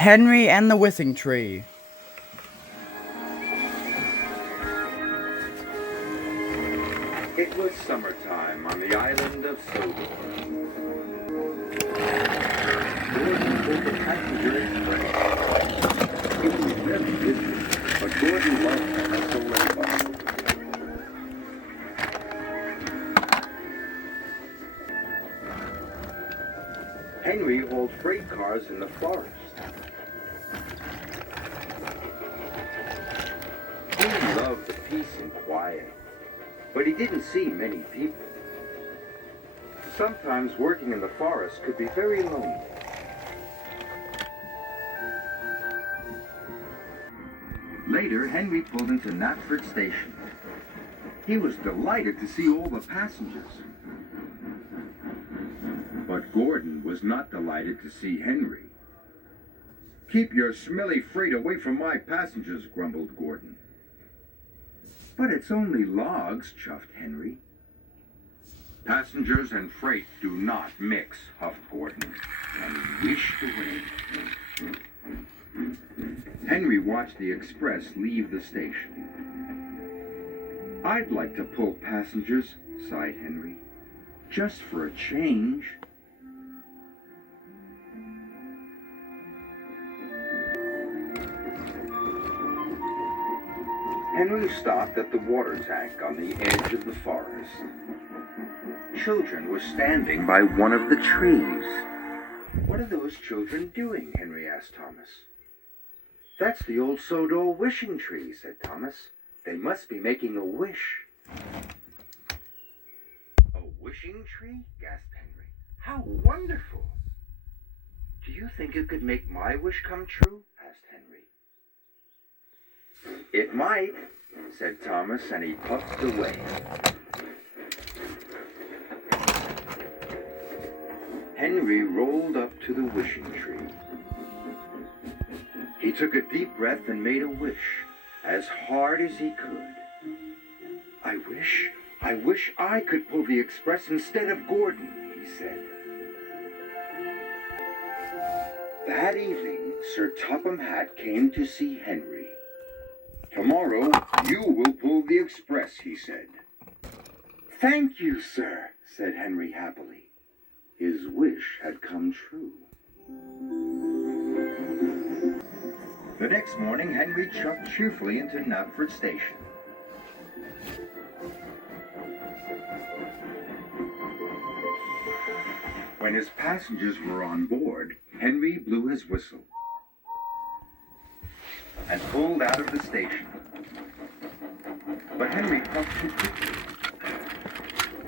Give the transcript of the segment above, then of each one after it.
Henry and the Wishing Tree. It was summertime on the island of Sodor. Gordon pulled the passenger express. It was very busy, but Gordon loved the hustle and bustle. Henry hauled freight cars in the forest. He loved the peace and quiet, but he didn't see many people. Sometimes working in the forest could be very lonely. Later, Henry pulled into Knapford Station. He was delighted to see all the passengers. But Gordon was not delighted to see Henry. "Keep your smelly freight away from my passengers," grumbled Gordon. "But it's only logs," chuffed Henry. "Passengers and freight do not mix," huffed Gordon, and he wished away. Henry watched the express leave the station. "I'd like to pull passengers," sighed Henry, "just for a change." Henry stopped at the water tank on the edge of the forest. Children were standing by one of the trees. "What are those children doing?" Henry asked Thomas. "That's the old Sodor wishing tree," said Thomas. "They must be making a wish." "A wishing tree?" gasped Henry. "How wonderful! Do you think it could make my wish come true?" asked Henry. "It might," said Thomas, and he puffed away. Henry rolled up to the wishing tree. He took a deep breath and made a wish, as hard as he could. I wish I could pull the express instead of Gordon," he said. That evening, Sir Topham Hatt came to see Henry. "Tomorrow, you will pull the express," he said. "Thank you, sir," said Henry happily. His wish had come true. The next morning, Henry chugged cheerfully into Knapford Station. When his passengers were on board, Henry blew his whistle and pulled out of the station. But Henry puffed too quickly.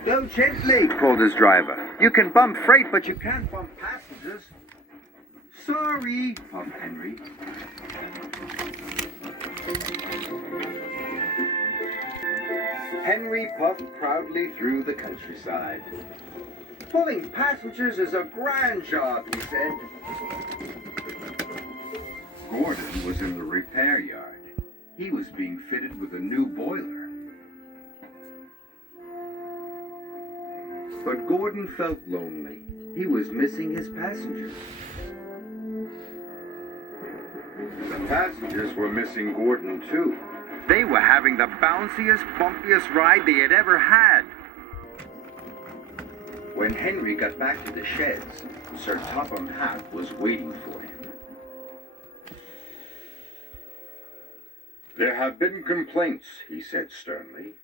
"Go gently," called his driver. "You can bump freight, but you can't bump passengers." "Sorry," puffed Henry. Henry puffed proudly through the countryside. "Pulling passengers is a grand job," he said. Gordon was in the repair yard. He was being fitted with a new boiler. But Gordon felt lonely. He was missing his passengers. The passengers were missing Gordon, too. They were having the bounciest, bumpiest ride they had ever had. When Henry got back to the sheds, Sir Topham Hatt was waiting for him. "There have been complaints," he said sternly.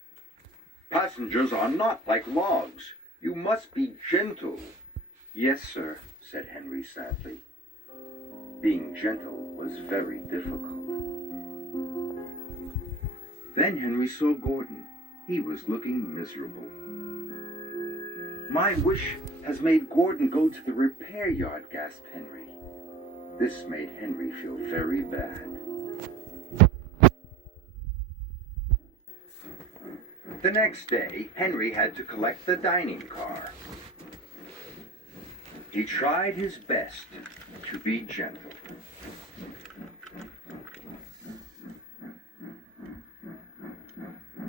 "Passengers are not like logs. You must be gentle." "Yes, sir," said Henry sadly. Being gentle was very difficult. Then Henry saw Gordon. He was looking miserable. "My wish has made Gordon go to the repair yard," gasped Henry. This made Henry feel very bad. The next day, Henry had to collect the dining car. He tried his best to be gentle.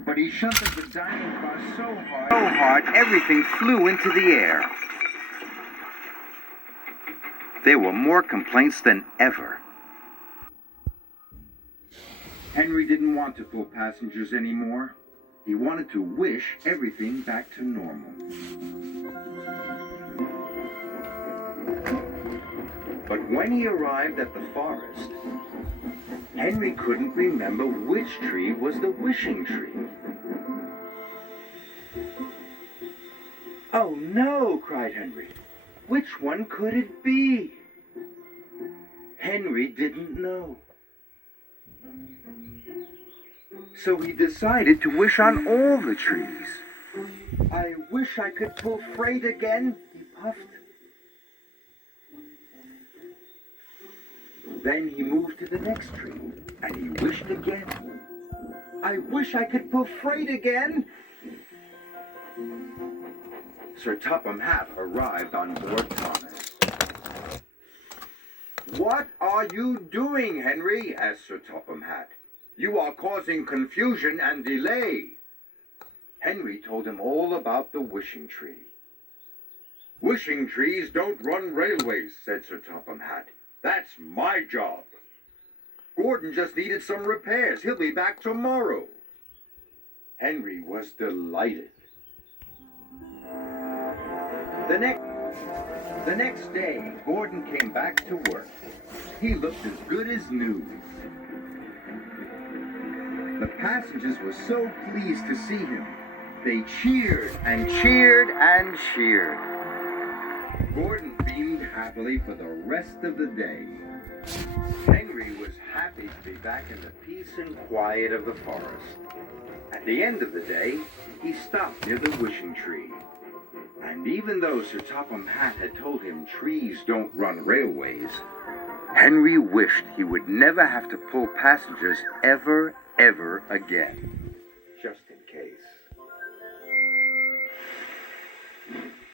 But he shunted the dining car so hard, everything flew into the air. There were more complaints than ever. Henry didn't want to pull passengers anymore. He wanted to wish everything back to normal. But when he arrived at the forest, Henry couldn't remember which tree was the wishing tree. "Oh no," cried Henry. "Which one could it be?" Henry didn't know. So he decided to wish on all the trees. "I wish I could pull freight again," he puffed. Then he moved to the next tree, and he wished again. "I wish I could pull freight again." Sir Topham Hatt arrived on board Thomas. "What are you doing, Henry?" asked Sir Topham Hatt. "You are causing confusion and delay." Henry told him all about the wishing tree. "Wishing trees don't run railways," said Sir Topham Hatt. "That's my job. Gordon just needed some repairs. He'll be back tomorrow." Henry was delighted. The next day, Gordon came back to work. He looked as good as new. The passengers were so pleased to see him. They cheered and cheered and cheered. Gordon beamed happily for the rest of the day. Henry was happy to be back in the peace and quiet of the forest. At the end of the day, he stopped near the wishing tree. And even though Sir Topham Hatt had told him trees don't run railways, Henry wished he would never have to pull passengers ever again. Just in case.